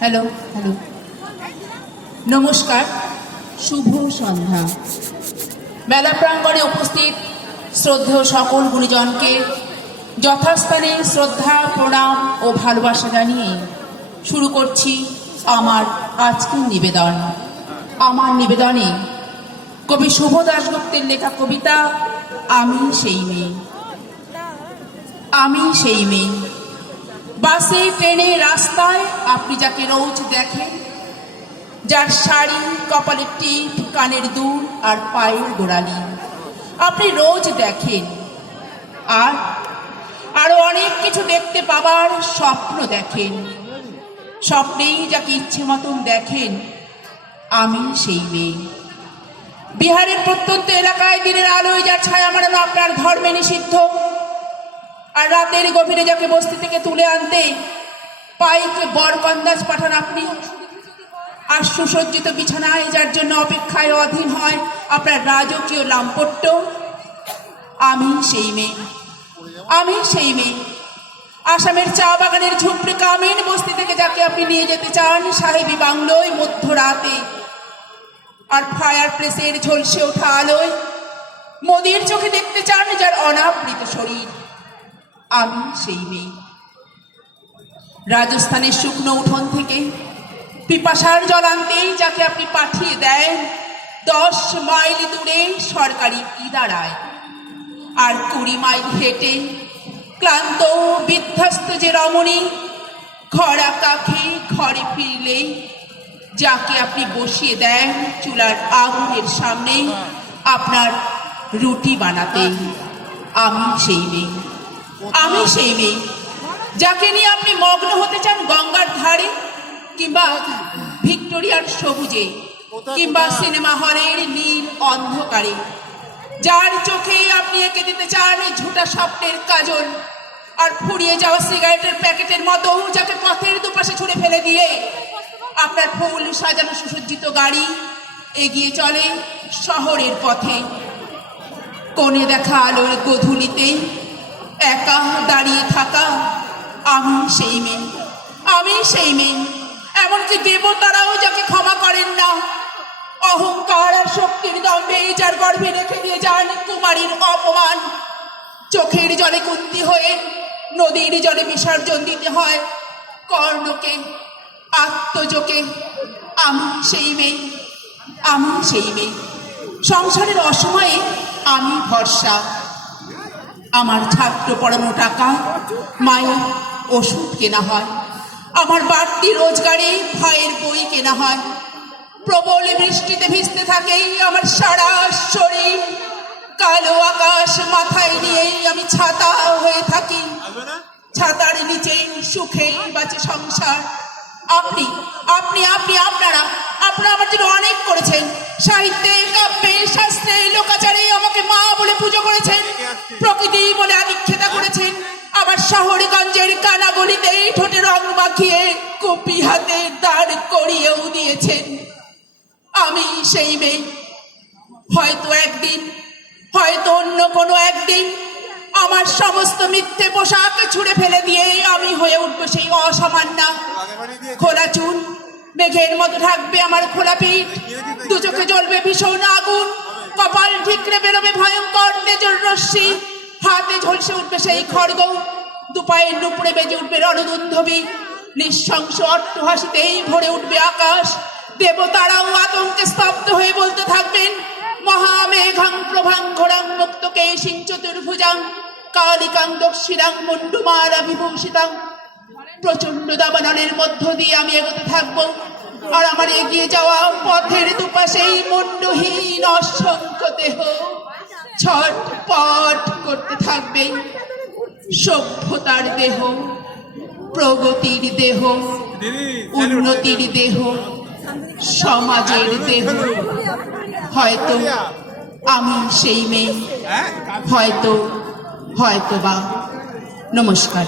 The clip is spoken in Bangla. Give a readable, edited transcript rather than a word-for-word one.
হ্যালো হ্যালো, নমস্কার, শুভ সন্ধ্যা। মেলা প্রাঙ্গণে উপস্থিত শ্রদ্ধেয় সকল গুণীজনকে যথাস্থানে শ্রদ্ধা, প্রণাম ও ভালোবাসা জানিয়ে শুরু করছি আমার আজকের নিবেদন। আমার নিবেদনে কবি শুভ দাশগুপ্তের লেখা কবিতা আমি সেই মেয়ে। আমি সেই মেয়ে। বাসে, ট্রেনে, রাস্তায় আপনি যাকে রোজ দেখেন, যার শাড়ি, কপালের টিপ, কানের দুল আর পায়ের গোড়ালি আপনি রোজ দেখেন, আর আরো অনেক কিছু দেখতে পাবার স্বপ্ন দেখেন। স্বপ্নেই যাকে ইচ্ছে মতন দেখেন, আমি সেই মেয়ে। বিহারের প্রত্যন্ত এলাকায় দিনের আলোয় যার ছায়া মারানো আপনার ধর্মে নিষিদ্ধ, আর রাতের গভীরে যাকে বস্তি থেকে তুলে আনতে পাইকে বরকন্দাজ পাঠান আপনি, আর সুসজ্জিত বিছানায় যার জন্য অপেক্ষায় অধীন হয় আপনার রাজকীয় লাম্পট্য, আমি সেই মেয়ে। আমি সেই মেয়ে। আসামের চা বাগানের ঝুপড়ি কামিন বস্তি থেকে যাকে আপনি নিয়ে যেতে চান সাহেবী বাংলোয় মধ্যরাতে, আর ফায়ার প্লেসের ঝলসে ওঠা আলোয় মোদির চোখে দেখতে চান যার অনাবৃত শরীর, আমি সেই মেয়ে। রাজস্থানের শুকনো উঠোন থেকে পিপাসার জল আনতেই যাকে আপনি পাঠিয়ে দেন 10 মাইল দূরে সরকারি ইদারায়, আর 20 মাইল হেঁটে ক্লান্ত বিধ্বস্ত যে রমণী খরা কাখে ঘরে ফিরলে যাকে আপনি বসিয়ে দেন চুলার আগুনের সামনে আপনার রুটি বানাতে, আমি সেই মেয়ে। আমি সেই মেয়ে যাকে নিয়ে আপনি মগ্ন হতে চান গঙ্গার ধারে, কিংবা ভিক্টোরিয়ার সবুজে, কিংবা সিনেমা হলের নীল অন্ধকারে, যার চোখে আপনি এঁকে দিতে চান ঝুটা স্বপ্নের কাজল, আর ফুরিয়ে যাওয়া সিগারেটের প্যাকেটের মতো যাকে পথের দুপাশে ছুঁড়ে ফেলে দিয়ে আপনার ফুল সাজানো সুসজ্জিত গাড়ি এগিয়ে চলে শহরের পথে। কোণে দেখা আলোর গোধূলিতে একা দাঁড়িয়ে থাকা, আমি সেই মেয়ে। আমি সেই মেয়ে। এমনকি দেবতারাও যাকে ক্ষমা করেন না, অহংকার আর শক্তির দম্ভে যার গর্ভে রেখে দিয়ে যান কুমারীর অপমান। চোখের জলে কুন্তি হয়ে নদীর জলে বিসর্জন দিতে হয় কর্ণকে, আত্মজকে, আমি সেই মেয়ে। আমি সেই মেয়ে। সংসারের অসময়ে আমি ভরসা। আমার ছাত্র পড়ানো টাকা মায়ের ওষুধ কেনা হয়, আমার বাড়তি রোজগারে ভাইয়ের বই কেনা হয়। প্রবল বৃষ্টিতে ভিজতে থাকেই আমার সারা শরীর, কালো আকাশ মাথায় নিয়ে আমি ছাতা হয়ে থাকি। ছাতার নিচে সুখে বাঁচে সংসার। আপনি আপনি আপনি আপনারা আপনারা আমার জন্য অনেক করেছেন। সাহিত্যে, কাব্যে, শাস্ত্রে, লোকাচারে আমাকে মা বলে পুজো করেছেন, প্রকৃতি বলে আদিক্ষেতা করেছেন। আবার শহরগঞ্জের কানাগলিতে ঠোঁটে রং মাখিয়ে কপি হাতে দাঁড় করিয়েও দিয়েছেন। আমি সেই মেয়ে। হয়তো একদিন, হয়তো অন্য কোনো একদিন আমার সমস্ত মিথ্যে পোশাক ছুঁড়ে ফেলে দিয়ে আমি হয়ে উঠবো সেই অসামান্য। খোলা চুল, মেঘের মতো ঢাকবে আমার খোলা পিঠ, দু চোখে জ্বলবে ভীষণ আগুন, কপাল ঠিকরে বেরোবে ভয়ঙ্কর তেজর রশ্মি, হাতে ঝলসে উঠবে সেই খড়গ, দুপায়ের নুপুরে বেজে উঠবে রণদুন্ধবী, নিঃশংস অট্টহাসিতেই ভরে উঠবে আকাশ। দেবতারাও আতঙ্কে স্তব্ধ হয়ে বলতে থাকবেন মহামেঘাং প্রভাং ঘোরাং মুক্তকেশিং চতুর্ভুজাং কালিকাং দক্ষিণাং মুন্ডুমালা বিভূষিতাং। প্রচন্ড দাবানলের মধ্য দিয়ে আমি এগোতে থাকবো, আর আমার এগিয়ে যাওয়া পথের দুপাশেই মুন্ডহীন অসংখ্য দেহ ছটপট করতে থাকবে। সভ্যতার দেহ, প্রগতির দেহ, উন্নতির দেহ, সমাজের দেহ। হয়তো আমি সেই মেয়ে, হয়তো বা। নমস্কার।